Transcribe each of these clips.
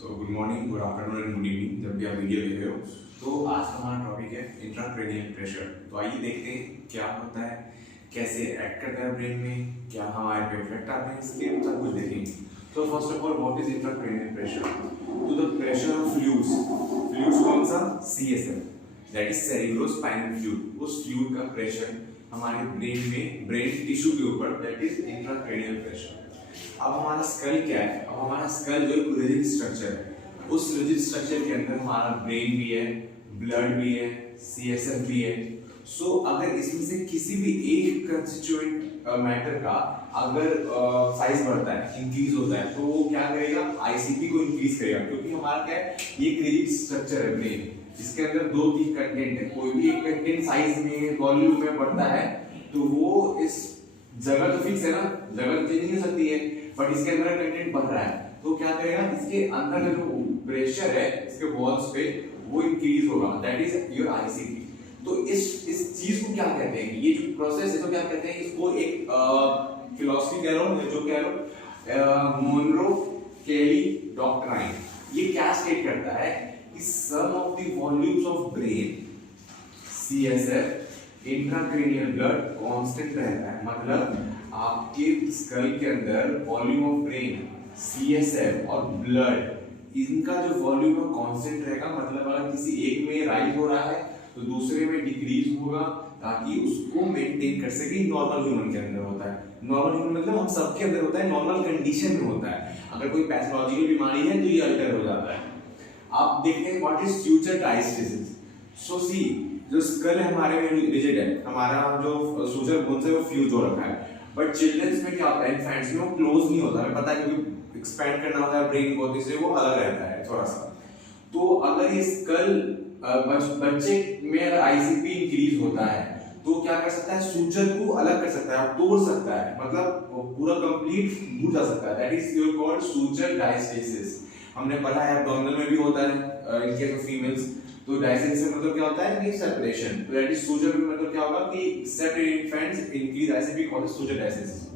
So good morning, good afternoon and good evening जब भी आप वीडियो देख रहे हो। तो आज का हमारा टॉपिक है इंट्राक्रैनियल प्रेशर। तो आइए देखते हैं क्या होता है, कैसे एक्ट करता है ब्रेन में, क्या हमारे पे इफेक्ट आता है, इसके सब कुछ देखेंगे। तो first of all what is intracranial pressure? तो the pressure of fluids, fluids कौन सा? CSF, that is cerebrospinal fluid. उस फ्लूइड का प्रेशर हमारे ब्रेन में, ब्रेन टिश्यू के ऊपर, दैट इज इंट्राक्रैनियल प्रेशर। अब हमारा स्कल क्या है? अब हमारा स्कल जो एक रिजिड स्ट्रक्चर है, उस रिजिड स्ट्रक्चर के अंदर हमारा ब्रेन भी है, ब्लड भी है, सीएसएफ भी है। सो अगर इसमें से किसी भी एक कंस्टिट्यूएंट मैटर का अगर साइज बढ़ता है, इंक्रीज होता है, तो वो क्या करेगा? आईसीपी को इंक्रीज करेगा, क्योंकि हमारा क्या है, ये एक रिजिड स्ट्रक्चर है ब्रेन, इसके अंदर दो तीन कंटेंट है। कोई भी एक कंटेंट साइज में, वॉल्यूम में बढ़ता है तो वो इस जगह तो फिक्स है ना, जगह तो चेंज नहीं हो सकती है, बट इसके अंदर कंटेंट बढ़ रहा है तो क्या करेगा? इसके अंदर जो प्रेशर है इसके वॉल्स पे वो इंक्रीज होगा, दैट इज योर आईसीपी। तो इस चीज को क्या कहते हैं? ये जो प्रोसेस है तो क्या कहते हैं? इसको एक फिलॉसफी कह लो, जो कह लो मोनरो केली डॉक्ट्राइन। ये क्या स्टेट करता है कि some of the volumes of brain, CSF, intracranial blood constant रहता है। मतलब आपके स्कल के अंदर वॉल्यूम ऑफ ब्रेन, सीएसएफ और ब्लड, इनका जो वॉल्यूम है कांस्टेंट रहेगा। मतलब अगर किसी एक में राइज हो रहा है तो दूसरे में डिक्रीज होगा, ताकि उसको मेंटेन कर सके। नॉर्मल ह्यूमन के अंदर होता है, नॉर्मल ह्यूमन मतलब हम सबके अंदर होता है, नॉर्मल कंडीशन में होता है। अगर कोई पैथोलॉजिकल बीमारी है तो ये अल्टर हो जाता है। आप देखते हैं व्हाट इज फ्यूचर डायस्टेसिस। सो सी, जो स्कल है हमारे में रिजिड है, हमारा जो सूजर बोन्स है वो फ्यूज हो रखा है, बट चिल्ड्रंस में क्या होता है, इन्फेंट्स में वो क्लोज नहीं होता है, पता है, क्योंकि एक्सपैंड करना होता है ब्रेन को, इससे वो अलग रहता है थोड़ा सा। तो अगर ये स्कल बच्चे में अगर आईसीपी इंक्रीज होता है तो क्या कर सकता है? सूजर को अलग कर सकता है, तोड़ सकता है, मतलब पूरा कंप्लीट दूर जा सकता है, that is your called suture diastasis. हमने पढ़ा है एब्डोमिनल में भी होता है इन केस ऑफ फीमेल्स। तो डायस्टेसिस मतलब क्या होता है कि सेपरेशन, तो दैट इज सूजर में मतलब क्या होगा कि separate infants increase ICP called suture diastasis.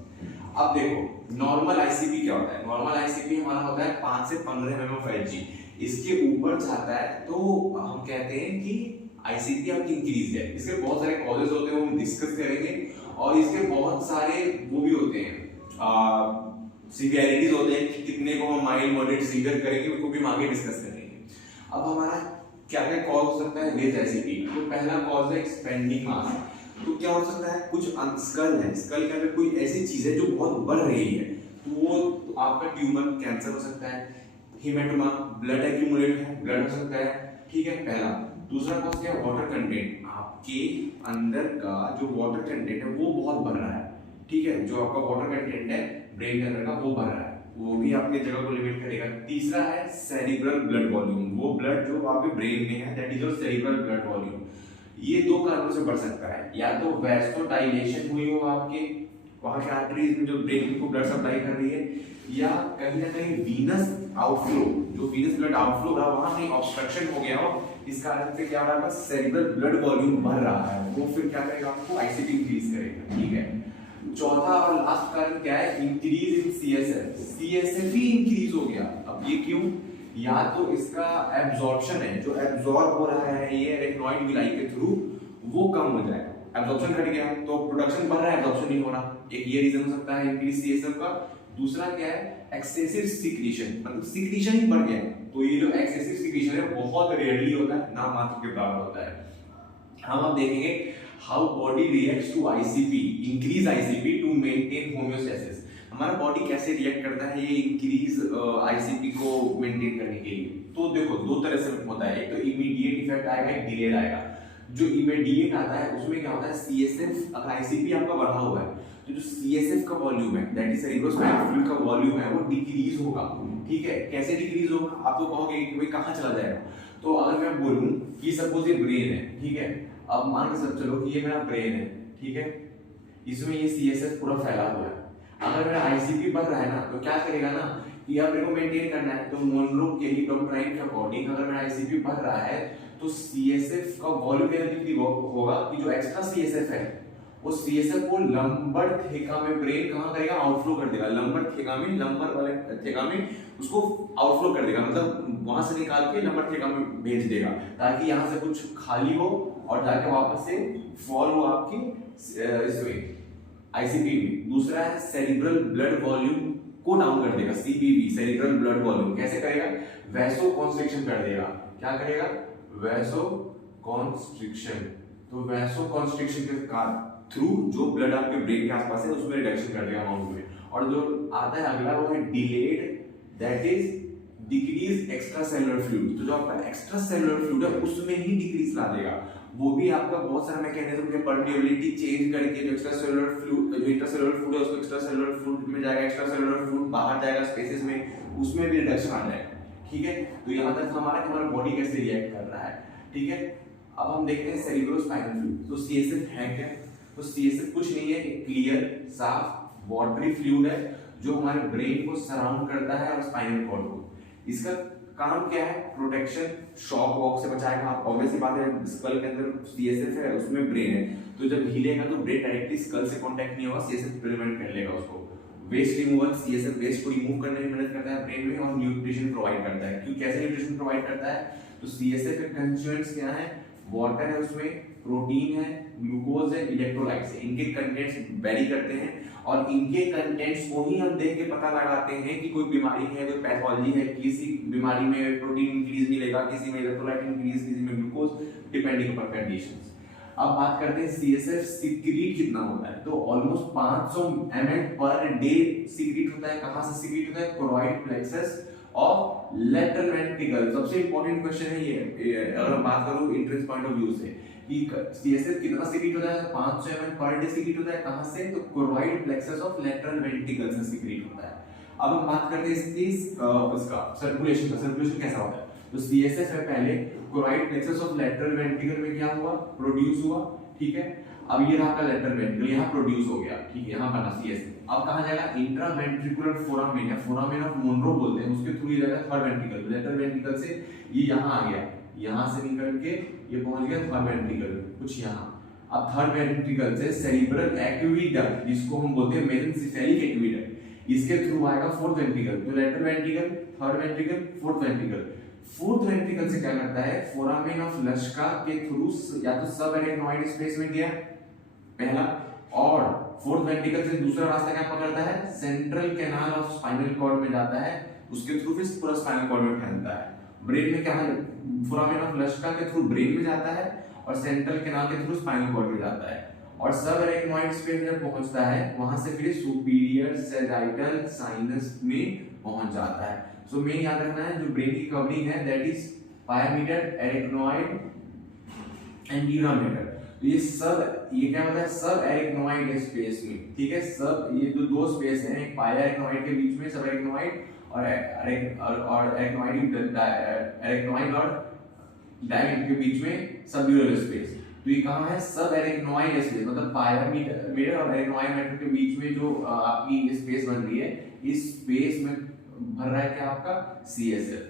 अब देखो नॉर्मल आईसीपी क्या होता है? नॉर्मल आईसीपी हमारा होता है 5 से 15 mm ऑफ एचजी। इसके ऊपर जाता है तो हम कहते हैं कि आईसीपी आपकी इंक्रीज है। इसके बहुत सारे कॉजेस होते हैं, वो हम डिस्कस करेंगे, और इसके बहुत सारे वो भी होते हैं, सिवियरिटीज होते हैं कि कितने को हम माइल्ड, मॉडरेट, सीवियर करेंगे, उसको भी हम आगे डिस्कस करेंगे। अब हमारा क्या क्या कॉज हो सकता है रेज आईसीपी? तो पहला कॉज है एक्सपेंडिंग मास। तो क्या हो सकता है? कुछ स्कल है, स्कल के अंदर कोई ऐसी चीज है जो बहुत बढ़ रही है, तो वो तो आपका ट्यूमर, कैंसर हो सकता है, हेमेटोमा, ब्लड एक्यूमुलेट है, ब्लड हो सकता है, ठीक है, पहला। दूसरा कॉज क्या है? Water content. आपके अंदर का जो वाटर कंटेंट है वो बहुत बढ़ रहा है, ठीक है, जो आपका वाटर कंटेंट है ब्रेन के अंदर का वो बढ़ रहा है, वो भी आपके जगह को लिमिट करेगा। तीसरा है सेरिब्रल ब्लड वॉल्यूम, वो ब्लड जो आपके ब्रेन में है, that is your cerebral blood volume. ये दो कारणों से बढ़ सकता है, या तो वैसोडाइलेशन हुई हो आपके वहां के आर्टरीज में जो ब्रेन को ब्लड सप्लाई कर रही है, या कहीं ना कहीं वीनस आउटफ्लो, जो वीनस ब्लड आउटफ्लो रहा वहां कहीं ऑब्स्ट्रक्शन हो गया हो, इस कारण से क्या हो रहा है? सेरिब्रल ब्लड वॉल्यूम बढ़ रहा है, वो फिर क्या करेगा? आपको आईसीपी इंक्रीज करेगा, ठीक है। चौथा और लास्ट कारण क्या है? Increase in CSF. CSF he increase हो गया। अब ये क्यों? या तो इसका एब्जॉर्प्शन है, जो एब्जॉर्ब हो रहा है ये एरेक्नॉइड विलाई के थ्रू, वो कम हो जाएगा, एब्जॉर्प्शन घट गया तो प्रोडक्शन बढ़ रहा है, एब्जॉर्प्शन नहीं हो रहा, एक ये रीजन हो सकता है इंक्रीज सीएसएफ का। दूसरा क्या है? एक्सेसिव सिक्रीशन, मतलब सिक्रीशन ही बढ़ गया। तो ये जो एक्सेसिव सिक्रीशन है बहुत रेयरली होता है, ना मात्र के बराबर होता है। हम अब देखेंगे how body reacts to ICP, increase ICP to maintain homeostasis. हमारा बॉडी कैसे रिएक्ट करता है ये इंक्रीज आईसीपी को मेंटेन करने के लिए? तो देखो दो तरह से होता है, एक तो इमीडिएट इफेक्ट आएगा, एक डिलेड आएगा। जो इमीडिएट आता है उसमें क्या होता है? सीएसएफ, अगर आईसीपी आपका बढ़ा हुआ है तो जो सीएसएफ का वॉल्यूम है, दैट इज सेरिब्रोस्पाइनल फ्लूइड का वॉल्यूम है, वो डिक्रीज होगा, ठीक है। कैसे डिक्रीज होगा? आप तो कहोगे कि भाई कहां चला जाएगा? तो अगर मैं बोलूं कि सपोज ये ब्रेन है, ठीक है, अब मान के सब चलो कि ये मेरा ब्रेन है, ठीक है, इसमें ये सीएसएफ पूरा फैला हुआ है। अगर मेरा आईसीपी बढ़ रहा है ना, तो क्या करेगा ना कि अब मेरे को मेंटेन करना है, तो मोनरो केली डॉक्ट्राइन के अकॉर्डिंग अगर मेरा आईसीपी बढ़ रहा है तो सीएसएफ का वॉल्यूम कैसे होगा कि जो एक्स्ट्रा सीएसएफ है वो सीएसएफ को लंबर थेका में ब्रेन कहां करेगा? आउटफ्लो कर देगा। लंबर थेका में, लंबर वाले थेका में उसको आउटफ्लो कर देगा, मतलब वहां से निकाल के नंबर थीटा में भेज देगा, ताकि यहाँ से कुछ खाली हो और जाके वापस से फॉल हो आपकी इसमें आईसीपी में। दूसरा है सेरिब्रल ब्लड वॉल्यूम को डाउन कर देगा, सीबीवी सेरिब्रल ब्लड वॉल्यूम कैसे करेगा, वैसो कॉन्स्ट्रिक्शन कर देगा। क्या करेगा, वैसो कॉन्स्ट्रिक्शन। तो वैसो कॉन्स्ट्रिक्शन के थ्रू जो ब्लड आपके ब्रेन के आसपास है उसमें रिडक्शन कर देगा अमाउंट में। और जो आता है अगला वो है delayed, that is decrease extra cellular fluid. तो जो आपका एक्स्ट्रा सेलुलर फ्लूइड है उसमें ही डिक्रीज ला देगा। वो भी आपका बहुत सारा मैकेनिज्म के परमिएबिलिटी चेंज करके जो एक्स्ट्रा सेलुलर फ्लूइड, जो इंट्रासेलुलर फ्लूइड है उसको एक्स्ट्रा सेलुलर फ्लूइड में जाएगा, एक्स्ट्रा सेलुलर फ्लूइड बाहर जाएगा स्पेसेस में, उसमें भी रिडक्शन आ जाएगा। ठीक है, तो यहाँ तक हमारा बॉडी कैसे रिएक्ट कर रहा है। ठीक है, अब हम देखते हैं सेरिब्रोस्पाइनल फ्लूइड। तो सीएसएफ है क्या, तो सीएसएफ कुछ नहीं है, एक क्लियर साफ वाटरी फ्लूइड है जो हमारे ब्रेन को सराउंड करता है और स्पाइनल कॉर्ड को। इसका काम क्या है, प्रोटेक्शन, शॉक वॉक से बचाएगा। आप ऑब्वियसली बात है, स्कल के अंदर सीएसएफ है, उसमें ब्रेन है, तो जब हिलेगा तो ब्रेन डायरेक्टली स्कल से कांटेक्ट नहीं होगा, सीएसएफ प्रिवेंट कर लेगा उसको। वेस्ट रिमूवल, सीएसएफ वेस्ट को रिमूव करने में मदद करता है ब्रेन में, और न्यूट्रिशन प्रोवाइड करता है। क्यों, कैसे न्यूट्रिशन प्रोवाइड करता है, तो सीएसएफ के कंस्टिट्यूएंट्स क्या है, वाटर है, उसमें प्रोटीन है, ग्लूकोज है, इलेक्ट्रोलाइट्स है। इनके कंटेंट्स वेरी करते हैं और इनके कंटेंट्स को ही हम देख के पता लगाते हैं कि कोई बीमारी है, कोई पैथोलॉजी है। किसी बीमारी में प्रोटीन इंक्रीज मिलेगा, किसी में इलेक्ट्रोलाइट इंक्रीज, किसी में ग्लूकोज, डिपेंडिंग अपॉन कंडीशंस। अब बात करते हैं सीएसएफ सिक्रीट कितना होता है, तो almost 500 ml per day secrete होता है। कहां से सिक्रीट होता है, choroid plexus of lateral ventricle. सबसे इंपॉर्टेंट क्वेश्चन है ये, अगर बात करूं एंट्रेंस पॉइंट ऑफ व्यू से, कि सीएसएफ कितना सिक्रीट होता है, 500 ml पर डे सिक्रीट होता है। कहां से, तो choroid plexus of lateral ventricle से सिक्रीट होता है। अब हम बात करते हैं इसका सर्कुलेशन का। सर्कुलेशन कैसा होता है, तो सीएसएफ है पहले, choroid plexus of lateral ventricle में क्या हुआ, प्रोड्यूस हुआ। ठीक है, अब ये रहा आपका लेटरल वेंट्रिकल, यहाँ प्रोड्यूस हो गया। ठीक है, यहाँ बना सीएसएफ। अब कहां जाएगा, इंट्रावेंट्रिकुलर फोरामेन या फोरामेन ऑफ मोनरो बोलते हैं, उसके थ्रू ये जाएगा थर्ड वेंट्रिकल। लेटरल वेंट्रिकल से ये यहाँ आ गया, यहाँ से निकल के ये पहुंच गया थर्ड वेंट्रिकल, कुछ यहाँ। अब थर्ड वेंट्रिकल से सेरिब्रल एक्विडक्ट, जिसको हम बोलते हैं मेसेंसिफेलिक एक्विडक्ट, इसके थ्रू आएगा फोर्थ वेंट्रिकल। तो lateral ventricle, third ventricle, fourth ventricle. Fourth ventricle से क्या करता है, फोरामेन ऑफ लश्का के थ्रू या तो सब एरेक्नॉइड स्पेस में गया पहला, और फोर्थ वेंट्रिकल से दूसरा रास्ता क्या पकड़ता है, central canal of spinal cord में जाता है, उसके थ्रू फिर पूरा स्पाइनल कॉर्ड में फैलता है। ब्रेन में क्या है, फोरामेन ऑफ लश्का के थ्रू ब्रेन में जाता है और सेंट्रल कैनाल के थ्रू स्पाइनल कॉर्ड में जाता है। और सब एरेक्नॉइड स्पेस जब पहुंचता है वहां से फिर सुपीरियर सैजिटल साइनस में पहुंच जाता है। सो मेन याद रखना है, जो ब्रेन की कवरिंग है that is pia mater, arachnoid and dura mater. तो ये सब, ये क्या होता है, सब एरेक्नॉइड स्पेस में। ठीक है, सब ये जो दो स्पेस हैं, एक पाया एरेक्नॉइड के बीच में सब एरेक्नॉइड और एरेक्नॉइड और डायमिड के बीच में सबड्यूरल स्पेस। तो ये कहां है, सब एरेक्नॉइड स्पेस, मतलब पायरामिडल और एरेक्नॉइड मैटर के बीच में जो आपकी स्पेस बन रही है, इस स्पेस में भर रहा है क्या आपका सीएसएफ।